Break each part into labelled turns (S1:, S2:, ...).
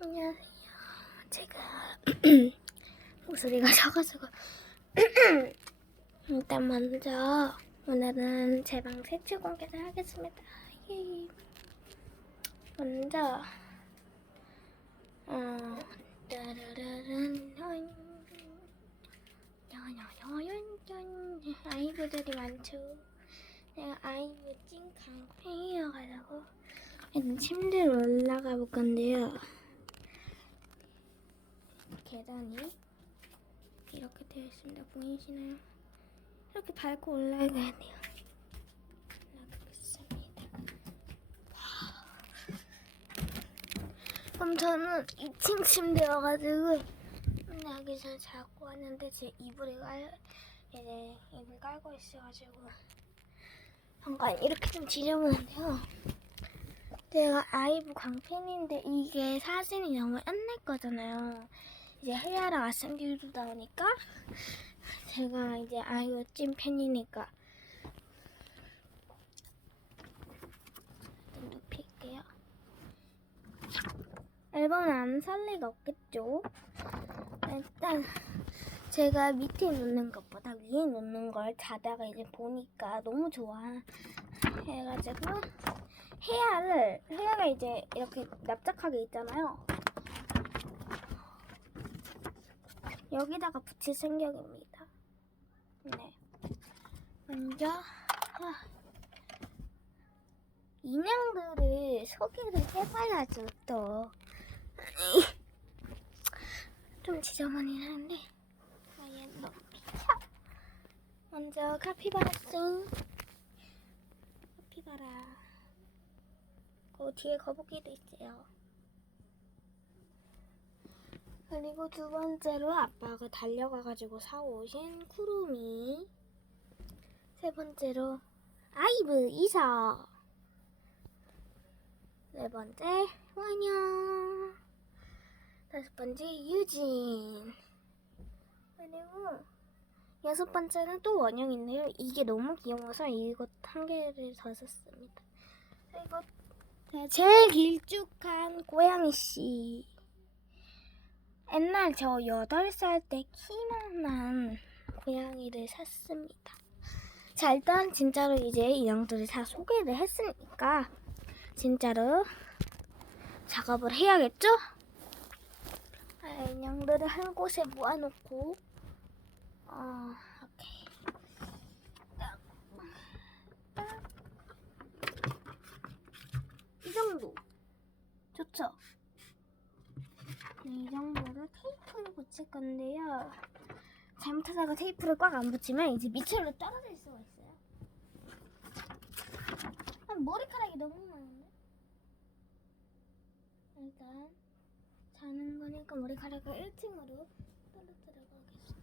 S1: 안녕하세요. 제가 목소리가 작아지고 일단 먼저 오늘은 제방 색칠 공개를 하겠습니다. 예. 먼저 어 따라라란 아이브들이 많죠. 내가 아이브 찐 강팬이어가지고 침대로 올라가 볼 건데요. 계단이 이렇게 되어 있습니다. 보이시나요? 이렇게 밟고 올라가야 돼요. 올라가겠습니다. 그럼 저는 2층 침대여가지고 여기서 자고 왔는데 제 이불이 깔 이제 이불 깔고 있어가지고 잠깐 이렇게 좀 지저분한데요. 제가 아이브 광팬인데 이게 사진이 너무 옛날 거잖아요. 이제 헤아라 아생기도 나오니까 제가 이제 아이브 찐 팬이니까 좀 눕힐게요. 앨범은 안 살 리가 없겠죠. 일단 제가 밑에 놓는 것보다 위에 놓는 걸 자다가 이제 보니까 너무 좋아 해가지고 헤아를 헤아가 이제 이렇게 납작하게 있잖아요. 여기다가 붙일 생각입니다. 네. 먼저 아, 인형들을 소개를 해봐야죠 또. 좀 지저분히 하는데 아예 너무 비켜. 먼저 카피바라 씨. 카피바라. 그 뒤에 거북이도 있어요. 그리고 두 번째로 아빠가 달려가가지고 사오신 쿠루미. 세 번째로 아이브 이사. 네 번째 원영. 다섯 번째 유진. 그리고 여섯 번째는 또 원영인데요. 이게 너무 귀여워서 이것 한 개를 더 샀습니다. 그리고 네, 제일 길쭉한 고양이 씨. 옛날 저 8살 때 키만한 고양이를 샀습니다. 자, 일단 진짜로 이제 인형들을 다 소개를 했으니까 진짜로 작업을 해야겠죠? 아, 인형들을 한 곳에 모아놓고 어, 오케이. 이 정도. 좋죠? 네, 이 정도로 테이프를 붙일 건데요. 잘못하다가 테이프를 꽉 안 붙이면 이제 밑으로 떨어질 수가 있어요. 아, 머리카락이 너무 많은데? 일단 자는 거니까 머리카락을 1층으로 떨어뜨려 가겠습니다.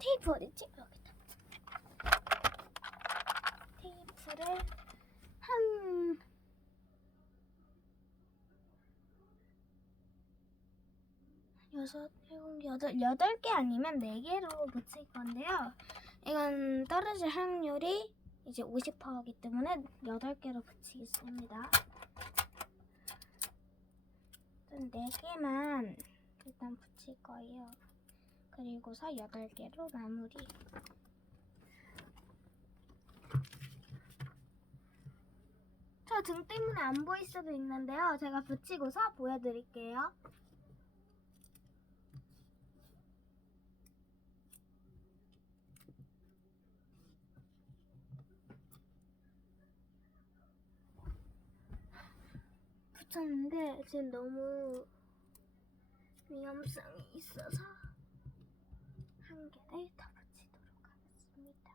S1: 테이프 어딨지? 여기다. 테이프를 한 여섯, 일곱, 여덟, 여덟 개 아니면 네 개로 붙일 건데요. 이건 떨어질 확률이 이제 50%이기 때문에 여덟 개로 붙이겠습니다. 네 개만 일단 붙일 거예요. 그리고서 여덟 개로 마무리. 저 등 때문에 안 보일 수도 있는데요. 제가 붙이고서 보여드릴게요. 붙였는데 지금 너무 위험성이 있어서 한 개를 더 붙이도록 하겠습니다.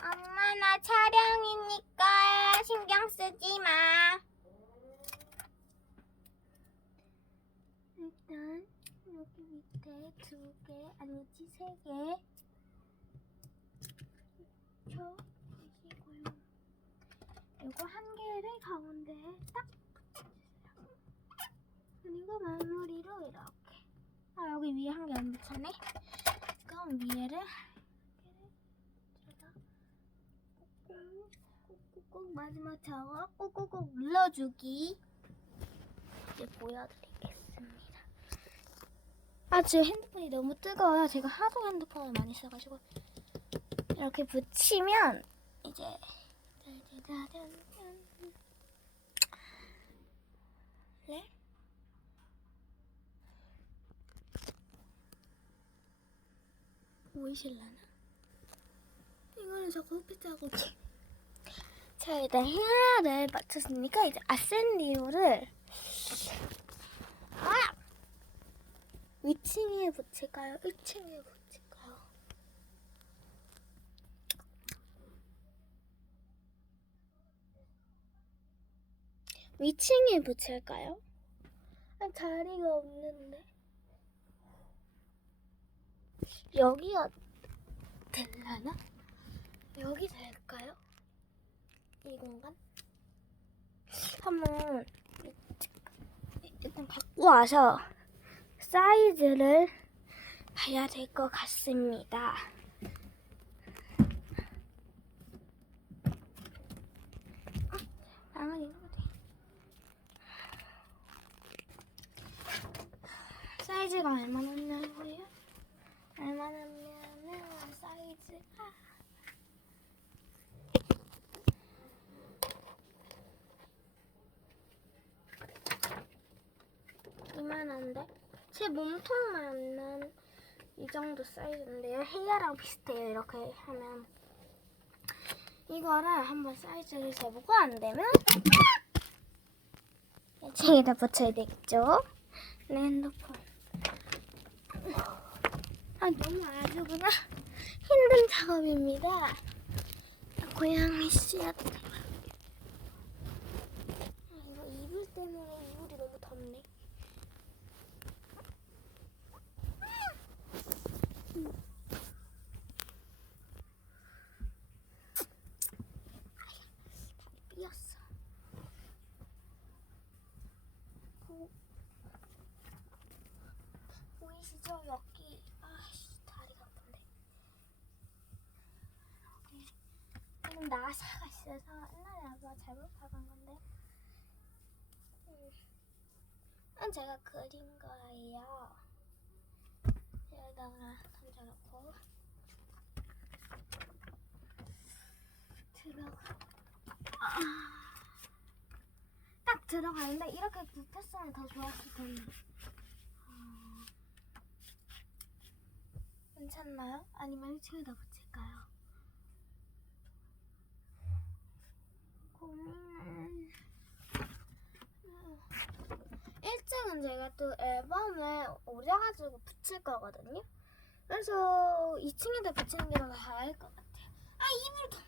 S1: 엄마 나 촬영이니까 신경 쓰지 마. 일단 여기 밑에 두 개, 아니지 세 개. 저 보시고요. 이거 한 개를 가운데에 딱 붙여주세요. 그리고 마무리로 이렇게. 아 여기 붙였네. 그럼 위에를 꾹꾹꾹 마지막 저거 꾹꾹꾹 눌러주기 이제 보여드리겠습니다. 아 지금 핸드폰이 너무 뜨거워요. 제가 하도 핸드폰을 많이 써가지고 이렇게 붙이면 이제 네? 보이실라나? 이거는 햇빛 자국이 자 일단 헤라를 맞췄으니까 이제 아센디오를 아! 위층에 붙일까요? 1층에 붙일까요? 위층에 붙일까요? 아, 자리가 없는데 여기가 될라나? 여기 될까요? 이 공간? 한번 일단 갖고 와서 사이즈를 봐야 될 것 같습니다. 어디? 사이즈가 얼마나 냐고요? 얼마나면은 사이즈가 이만한데 제 몸통만은 이 정도 사이즈인데요. 헤어랑 비슷해요. 이렇게 하면 이거를 한번 사이즈를 재보고 안 되면 책에다 붙여야 되겠죠. 내 핸드폰. 아 너무 아주 그냥 힘든 작업입니다. 고양이 씨앗. 아, 이거 이불 때문에 이불이 너무 덥네. 삐었어. 보- 보이시죠? 여기 아씨 다리가 아픈데. 지금 나사가 있어서 옛날에 아빠가 잘못 박은 건데. 음. 이건 제가 그린 거예요. 여기다가 던져놓고 들어가. 아. 딱 들어가는데 이렇게 붙였으면 더 좋았을 텐데. 어, 괜찮나요? 아니면 1층에다 붙일까요? 고민을. 1층은 제가 또 앨범을 오려가지고 붙일 거거든요. 그래서 2층에다 붙이는 게 더 나을 것 같아요. 아, 이불도.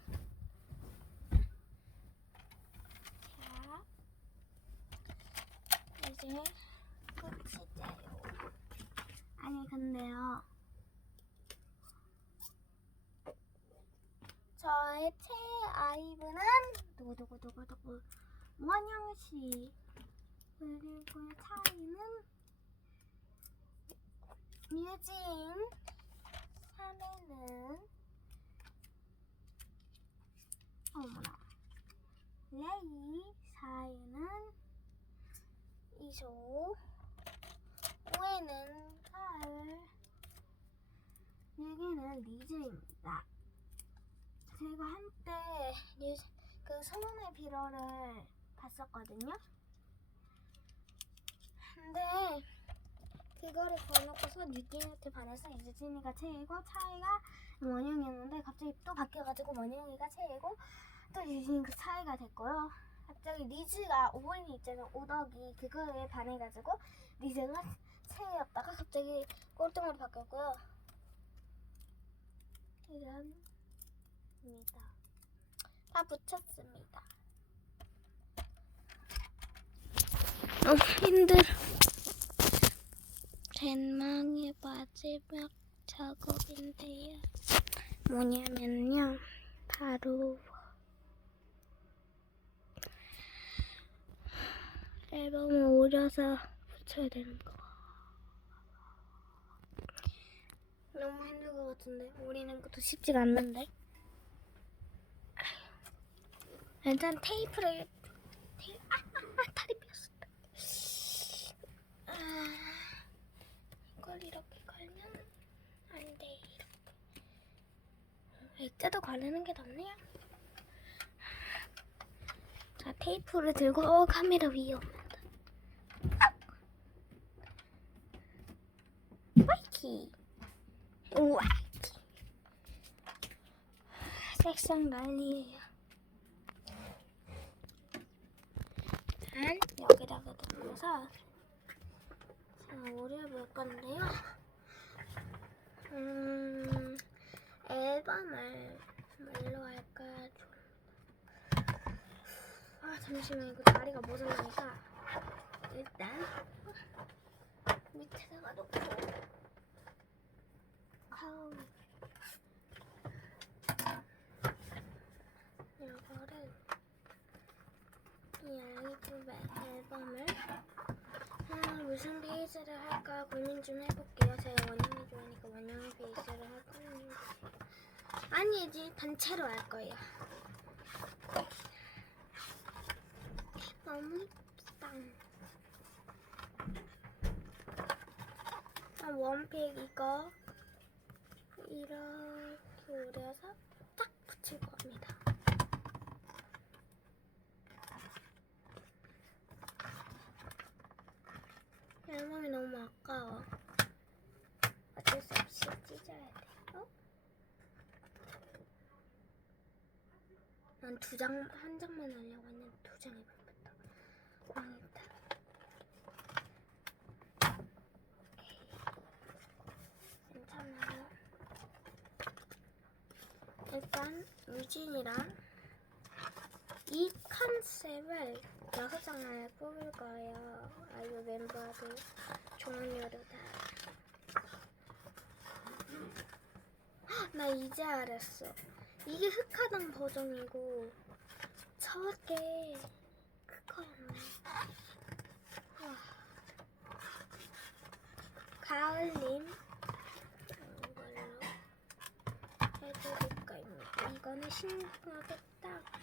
S1: 자, 이제 붙이자요. 아니, 근데요. 저의 최애 아이브는 누구누구누구누구 원영 씨. 그리고 차이는 유진. 3회는 어머나. 레이. 4회는 이소. 5회는 가을. 6회는 리즈입니다. 제가 한때 리즈, 그 소문의 비러를 봤었거든요. 근데 그거를 걸어놓고서 유진이한테 반해서 유진이가 최애고 차이가 원영이었는데 갑자기 또 바뀌어가지고 원영이가 최애고 또 유진이 그 차이가 됐고요. 갑자기 리즈가 오은이 있잖아 오덕이 그거에 반해가지고 리즈가 최애였다가 갑자기 꼴등으로 바뀌었고요. 이런 입니다. 다 붙였습니다. 너무 힘들어. 젠망의 마지막 작업인데요. 뭐냐면요. 바로 앨범을 오려서 붙여야 되는 거. 같은데 오리는 것도 쉽지가 않는데. 일단 테이프를 테이... 아, 아, 아 다리 삐었어. 아, 이걸 이렇게 걸면 안 돼. 이렇게. 액자도 바르는 게 낫네요. 자 테이프를 들고 어 카메라 위에 옵니다. 와이키. 와이키. 색상 난리예요. 난 여기다가 넣어서. 자 오려볼 건데요. 음 앨범을 뭘로 할까? 아 잠시만 이거 다리가 모자라니까. 일단 밑에다가 놓고. 이거를 이 아이브 앨범을 아, 무슨 베이스를 할까 고민 좀 해볼게요. 제가 원형이 좋아하니까 원형 베이스를 할 거는 아니지 단체로 할 거예요. 너무 예쁘다. 아, 원픽 이거 이렇게 오려서 딱 붙일 겁니다. 앨범이 너무 아까워. 어쩔 수 없이 찢어야 돼. 어? 난 두 장, 한 장만 하려고 했는데 두 장이 반봤다. 망했다. 괜찮아요. 일단 유진이랑 이 컨셉을 여섯 장을 뽑을 거예요. 아이유 멤버들 종류로 다. 헉, 나 이제 알았어. 이게 흑화당 버전이고 저게 그거였네. 와. 가을님 이걸로 해드릴까요? 이거는 신나게 딱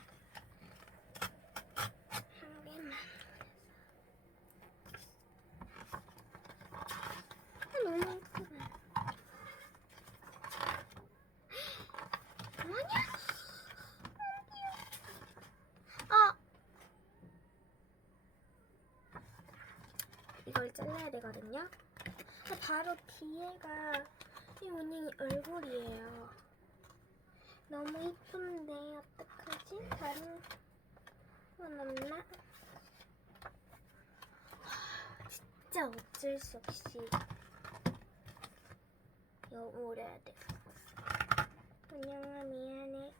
S1: 한 개만. 아, 너무 예쁘다. 뭐냐? 아! 이걸 잘라야 되거든요. 바로 뒤에가 이 원영이 얼굴이에요. 너무 이쁜데 어떡하지? 다른 건 없나? 하, 진짜 어쩔 수 없이 이거 오려야 돼. 원영아 미안해.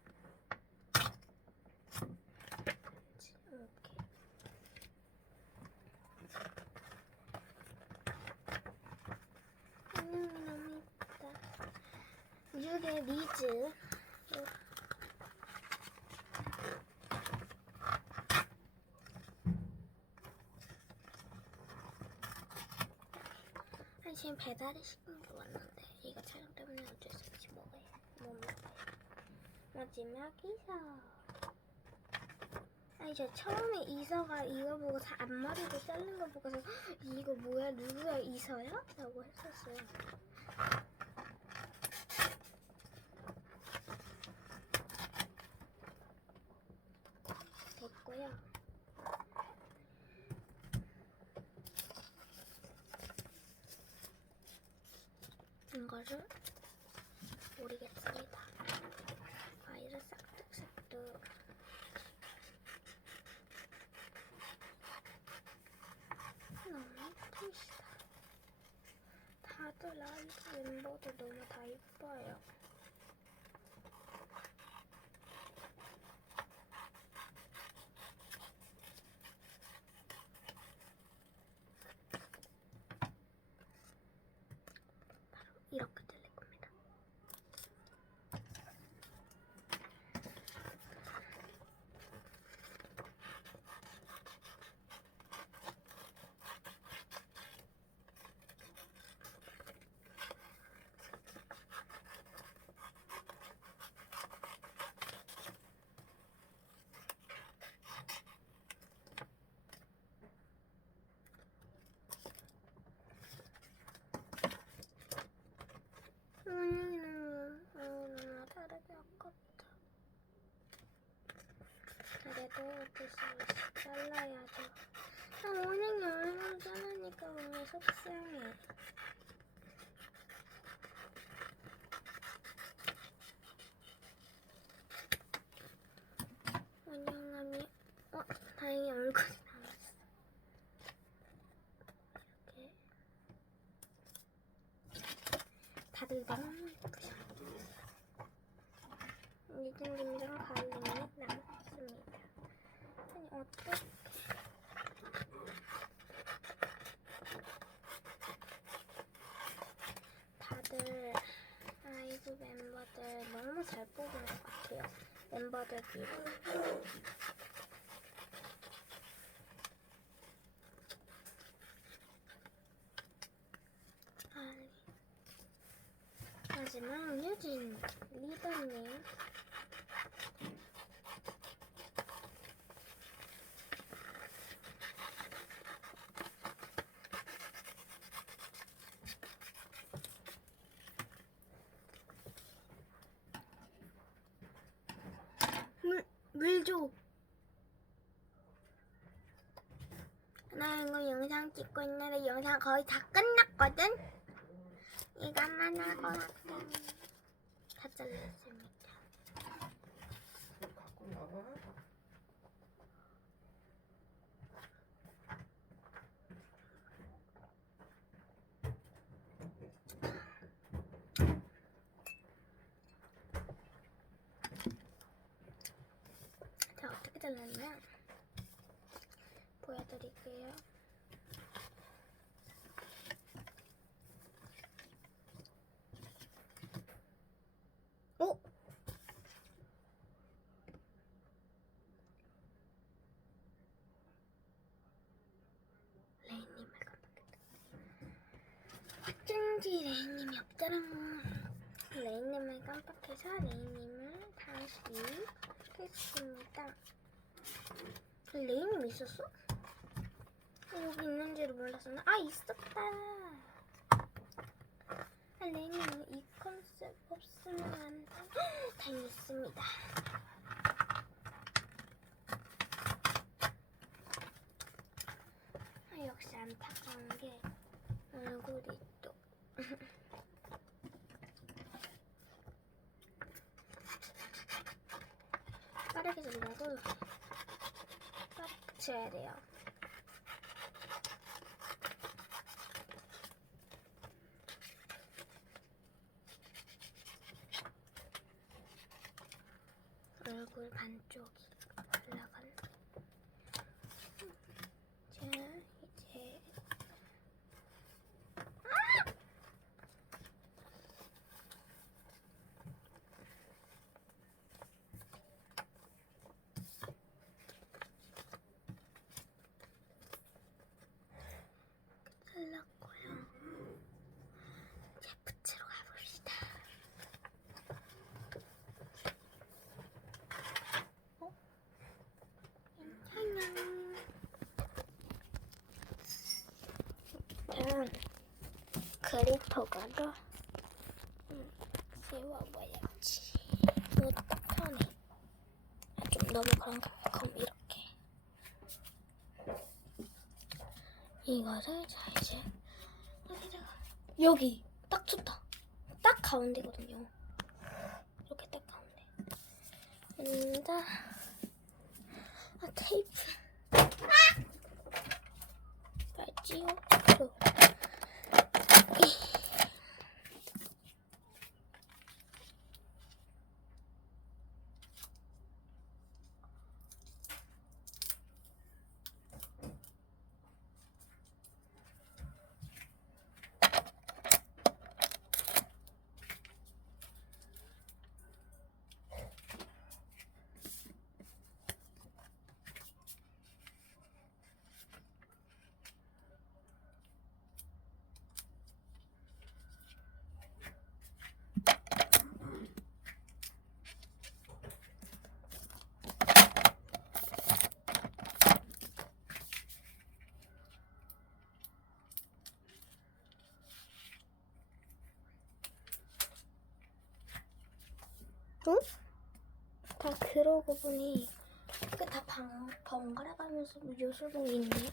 S1: 오케이. 원영이 너무 이쁘다. 이게 리즈. 아, 지금 배달이 시킨 게 왔는데 이거 촬영 때문에 어쩔 수 없이 먹어요. 못 먹어요. 마지막 이서. 아니 저 처음에 이서가 이거 보고 자- 앞머리도 자른 거 보고서 이거 뭐야 누구야 이서야? 라고 했었어요. 됐고요. 이거를 오리겠습니다. 과일을 싹둑싹둑. 너무 예쁘시다. 다들 라이브 멤버들 너무 다 예뻐요. 바로 이렇게 들릴 겁니다. 슬슬 잘라야죠. 아, 원행이 얼굴 자르니까 오늘 속상해. 원영남이 어 다행히 얼굴이 나왔어. 이렇게 다들 너무 예쁘셔. 이등님이랑 가을님이 남았습니다. 아니 어떡해. 다들 아이브 멤버들 너무 잘 뽑은 것 같아요. 멤버들끼리. 아니. 마지막 유진 리더님. 물, 물 줘. 나 이거 영상 찍고 있는데 영상 거의 다 끝났거든? 이것만 하고. 다 잘랐습니다.
S2: 갖고 나와.
S1: 잘랐냐? 보여드릴게요. 오! 레인님을 깜빡했다. 어쩐지 레인님이 없더라고. 레인님을 깜빡해서 레인님을 다시 했습니다. 레인님 있었어? 여기 있는지를 몰랐었나? 아 있었다. 아, 레인님 이 컨셉 없으면 안 돼. 헉, 다 있습니다. 아, 역시 안타까운 게 얼굴이 또 빠르게 잘라도 딱 붙여야 돼요. 얼굴 반쪽이 올라간. 자, 이제 잘랐고요. 이제 붙이러 가봅시다. 어? 괜찮아. 일단 그리퍼가로 음, 세워봐야지. 이거 딱하네. 아, 좀 너무 그런가? 그럼 이렇게. 이거를 자 이제 여기다가 여기 딱 좋다. 딱 가운데거든요. 이렇게 딱 가운데. 여기다 아 테이프. 빨지요. 응? 다 그러고 보니 끝. 다 방, 번갈아 가면서 무료 소독인데.